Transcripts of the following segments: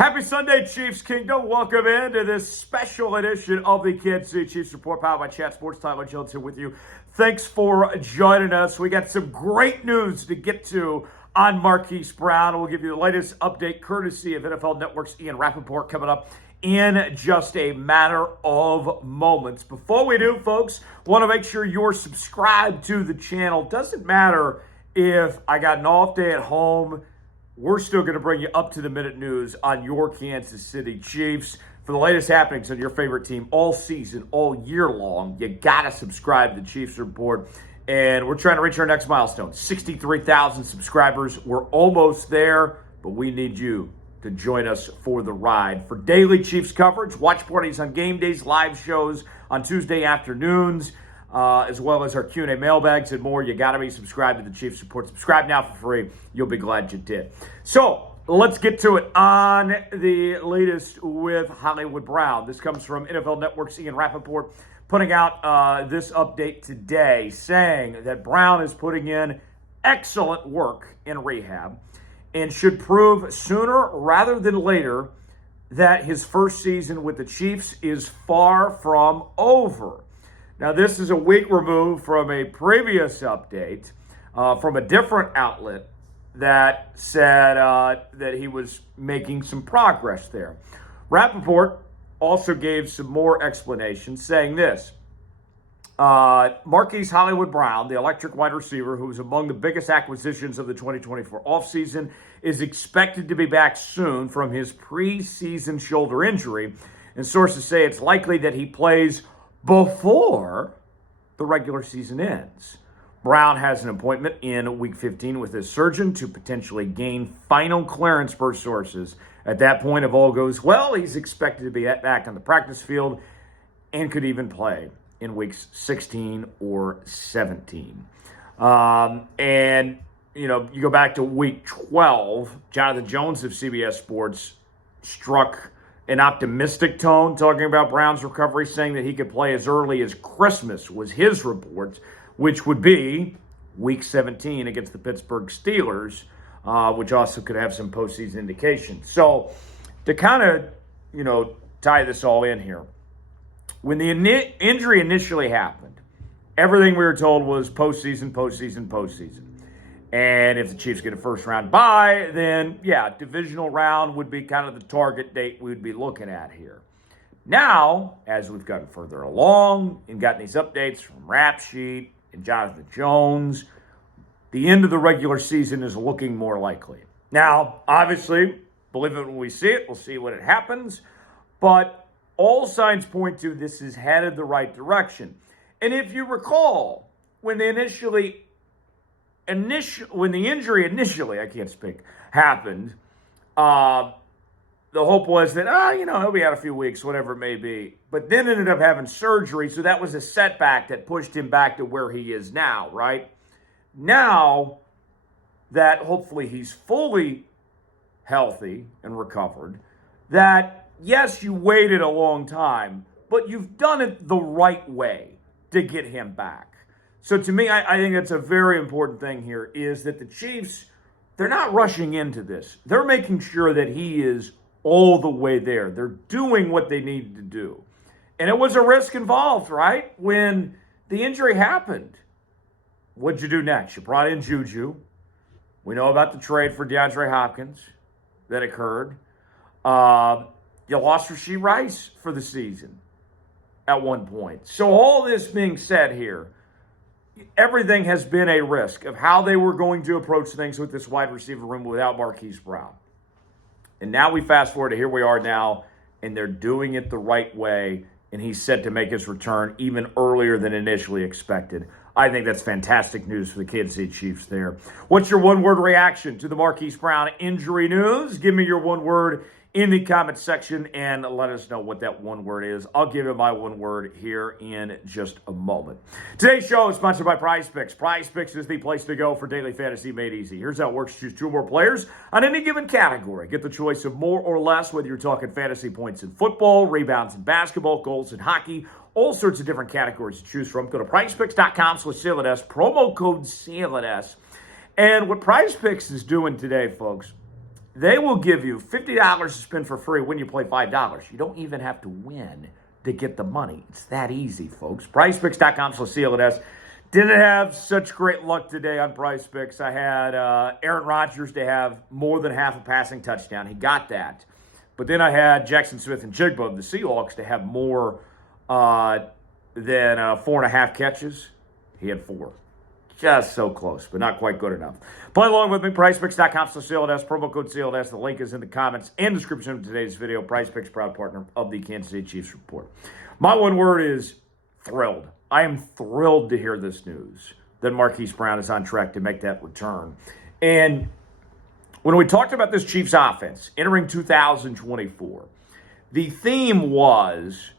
Happy Sunday, Chiefs Kingdom. Welcome into this special edition of the Kansas City Chiefs Report, powered by Chat Sports. Tyler Jones here with you. Thanks for joining us. We got some great news to get to on Marquise Brown. We'll give you the latest update courtesy of NFL Network's Ian Rapoport coming up in just a matter of moments. Before we do, folks, want to make sure you're subscribed to the channel. Doesn't matter if I got an off day at home. We're still going to bring you up-to-the-minute news on your Kansas City Chiefs. For the latest happenings on your favorite team all season, all year long, you got to subscribe to the Chiefs Report. And we're trying to reach our next milestone, 63,000 subscribers. We're almost there, but we need you to join us for the ride. For daily Chiefs coverage, watch parties on game days, live shows on Tuesday afternoons, as well as our Q&A mailbags and more. You got to be subscribed to the Chiefs Report. Subscribe now for free. You'll be glad you did. So let's get to it on the latest with Hollywood Brown. This comes from NFL Network's Ian Rapoport, putting out this update today, saying that Brown is putting in excellent work in rehab and should prove sooner rather than later that his first season with the Chiefs is far from over. Now, this is a week removed from a previous update from a different outlet that said that he was making some progress there. Rapoport also gave some more explanation, saying this. Marquise Hollywood Brown, the electric wide receiver, who was among the biggest acquisitions of the 2024 offseason, is expected to be back soon from his preseason shoulder injury. And sources say it's likely that he plays before the regular season ends. Brown has an appointment in Week 15 with his surgeon to potentially gain final clearance per sources. At that point, if all goes well, he's expected to be back on the practice field and could even play in Weeks 16 or 17. And, you know, you go back to Week 12, Jonathan Jones of CBS Sports struck an optimistic tone talking about Brown's recovery, saying that he could play as early as Christmas was his report, which would be Week 17 against the Pittsburgh Steelers, which also could have some postseason indication. So to kind of, you know, tie this all in here, when the injury initially happened, everything we were told was postseason, postseason, postseason. And if the Chiefs get a first-round bye, then, yeah, divisional round would be kind of the target date we'd be looking at here. Now, as we've gotten further along and gotten these updates from Rap Sheet and Jonathan Jones, the end of the regular season is looking more likely. Now, obviously, believe it when we see it. We'll see when it happens. But all signs point to this is headed the right direction. And if you recall, when the injury initially, happened, the hope was that, he'll be out a few weeks, whatever it may be. But then ended up having surgery, so that was a setback that pushed him back to where he is now, right? Now that hopefully he's fully healthy and recovered, that, yes, you waited a long time, but you've done it the right way to get him back. So to me, I think that's a very important thing here, is that the Chiefs, they're not rushing into this. They're making sure that he is all the way there. They're doing what they needed to do. And it was a risk involved, right? When the injury happened, what'd you do next? You brought in JuJu. We know about the trade for DeAndre Hopkins that occurred. You lost Rashee Rice for the season at one point. So all this being said here, everything has been a risk of how they were going to approach things with this wide receiver room without Marquise Brown. And now we fast forward to here we are now, and they're doing it the right way, and he's set to make his return even earlier than initially expected. I think that's fantastic news for the Kansas City Chiefs there. What's your one-word reaction to the Marquise Brown injury news? Give me your one word in the comment section and let us know what that one word is. I'll give you my one word here in just a moment. Today's show is sponsored by PrizePicks. PrizePicks is the place to go for daily fantasy made easy. Here's how it works. Choose two or more players on any given category. Get the choice of more or less, whether you're talking fantasy points in football, rebounds in basketball, goals in hockey, all sorts of different categories to choose from. Go to PrizePicks.com/CLNS, promo code CLNS. And what PrizePicks is doing today, folks, They will give you $50 to spend for free when you play $5. You don't even have to win to get the money. It's that easy, folks. PrizePicks.com/CLNS. Didn't have such great luck today on PrizePicks. I had Aaron Rodgers to have more than half a passing touchdown. He got that. But then I had Jackson Smith and Jigba of the Seahawks to have more than 4.5 catches. He had 4. Just so close, but not quite good enough. Play along with me, PrizePicks.com/CLNS, promo code CLNS. The link is in the comments and description of today's video. PrizePicks, proud partner of the Kansas City Chiefs Report. My one word is thrilled. I am thrilled to hear this news that Marquise Brown is on track to make that return. And when we talked about this Chiefs offense entering 2024, the theme was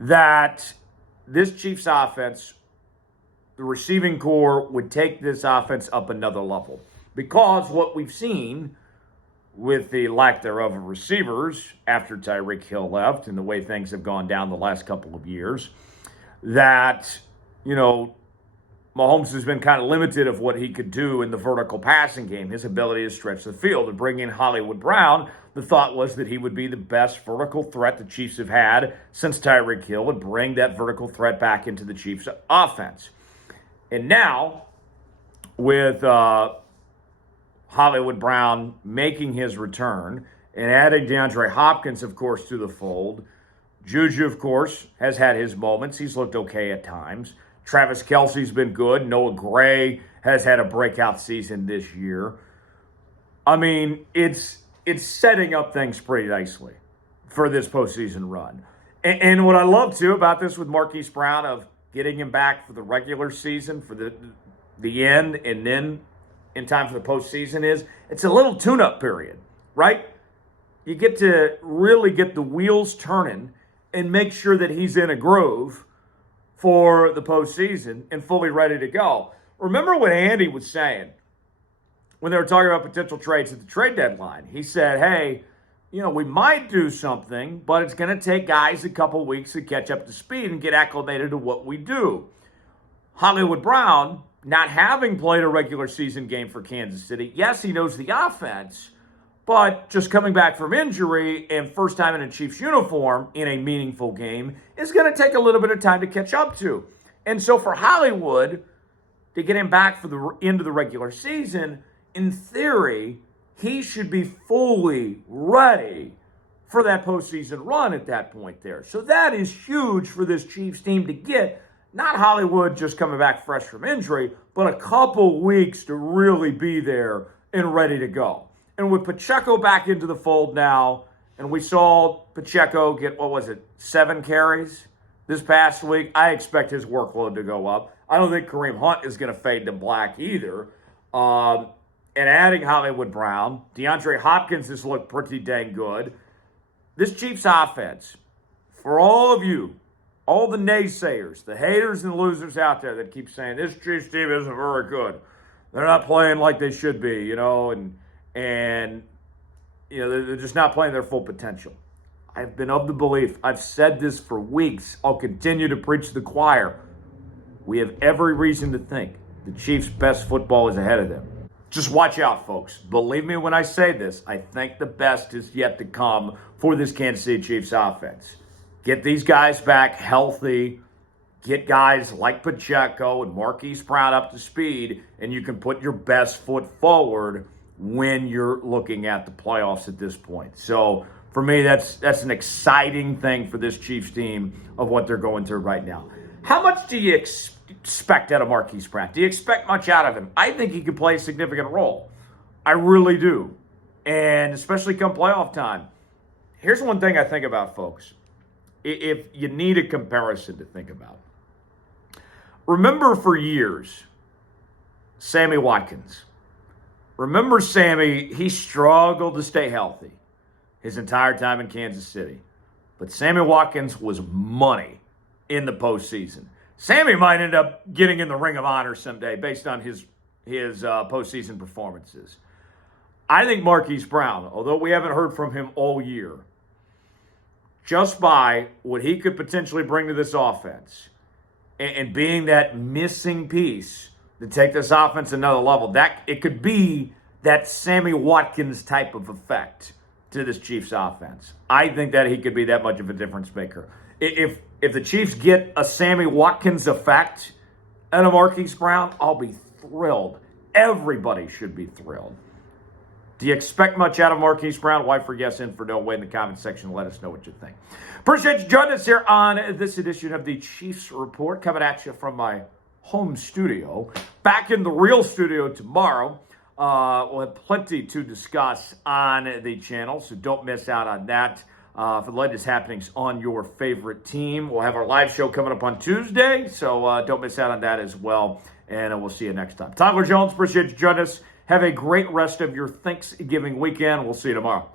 that this Chiefs offense, the receiving core, would take this offense up another level. Because what we've seen with the lack thereof of receivers after Tyreek Hill left and the way things have gone down the last couple of years, that, Mahomes has been kind of limited of what he could do in the vertical passing game, his ability to stretch the field. And bring in Hollywood Brown, the thought was that he would be the best vertical threat the Chiefs have had since Tyreek Hill, and bring that vertical threat back into the Chiefs offense. And now, with Hollywood Brown making his return and adding DeAndre Hopkins, of course, to the fold, JuJu, of course, has had his moments. He's looked okay at times. Travis Kelce's been good. Noah Gray has had a breakout season this year. I mean, it's setting up things pretty nicely for this postseason run. And what I love, too, about this with Marquise Brown, of getting him back for the regular season, for the end, and then in time for the postseason, is it's a little tune-up period, right? You get to really get the wheels turning and make sure that he's in a groove for the postseason and fully ready to go. Remember what Andy was saying when they were talking about potential trades at the trade deadline? He said, hey, we might do something, but it's going to take guys a couple weeks to catch up to speed and get acclimated to what we do. Hollywood Brown, not having played a regular season game for Kansas City, yes, he knows the offense, but just coming back from injury and first time in a Chiefs uniform in a meaningful game is going to take a little bit of time to catch up to. And so for Hollywood to get him back for the end of the regular season, in theory, he should be fully ready for that postseason run at that point there. So that is huge for this Chiefs team to get. Not Hollywood just coming back fresh from injury, but a couple weeks to really be there and ready to go. And with Pacheco back into the fold now, and we saw Pacheco get, 7 carries this past week, I expect his workload to go up. I don't think Kareem Hunt is going to fade to black either. And adding Hollywood Brown, DeAndre Hopkins has looked pretty dang good. This Chiefs offense, for all of you, all the naysayers, the haters and losers out there that keep saying this Chiefs team isn't very good, they're not playing like they should be, and they're just not playing their full potential. I've been of the belief, I've said this for weeks, I'll continue to preach to the choir. We have every reason to think the Chiefs' best football is ahead of them. Just watch out, folks. Believe me when I say this, I think the best is yet to come for this Kansas City Chiefs offense. Get these guys back healthy. Get guys like Pacheco and Marquise Brown up to speed, and you can put your best foot forward when you're looking at the playoffs at this point. So for me, that's an exciting thing for this Chiefs team of what they're going through right now. How much do you expect out of Marquise Brown? Do you expect much out of him? I think he could play a significant role. I really do. And especially come playoff time. Here's one thing I think about, folks. If you need a comparison to think about. Remember for years, Sammy Watkins. Remember Sammy, he struggled to stay healthy his entire time in Kansas City. But Sammy Watkins was money in the postseason. Sammy might end up getting in the Ring of Honor someday based on his postseason performances. I think Marquise Brown, although we haven't heard from him all year, just by what he could potentially bring to this offense and being that missing piece to take this offense another level, that it could be that Sammy Watkins type of effect to this Chiefs offense. I think that he could be that much of a difference maker. If the Chiefs get a Sammy Watkins effect and a Marquise Brown, I'll be thrilled. Everybody should be thrilled. Do you expect much out of Marquise Brown? Why for yes and for no? Way in the comment section. Let us know what you think. Appreciate you joining us here on this edition of the Chiefs Report. Coming at you from my home studio. Back in the real studio tomorrow. We'll have plenty to discuss on the channel, so don't miss out on that. For the latest happenings on your favorite team. We'll have our live show coming up on Tuesday, so don't miss out on that as well. And we'll see you next time. Tyler Jones, appreciate you joining us. Have a great rest of your Thanksgiving weekend. We'll see you tomorrow.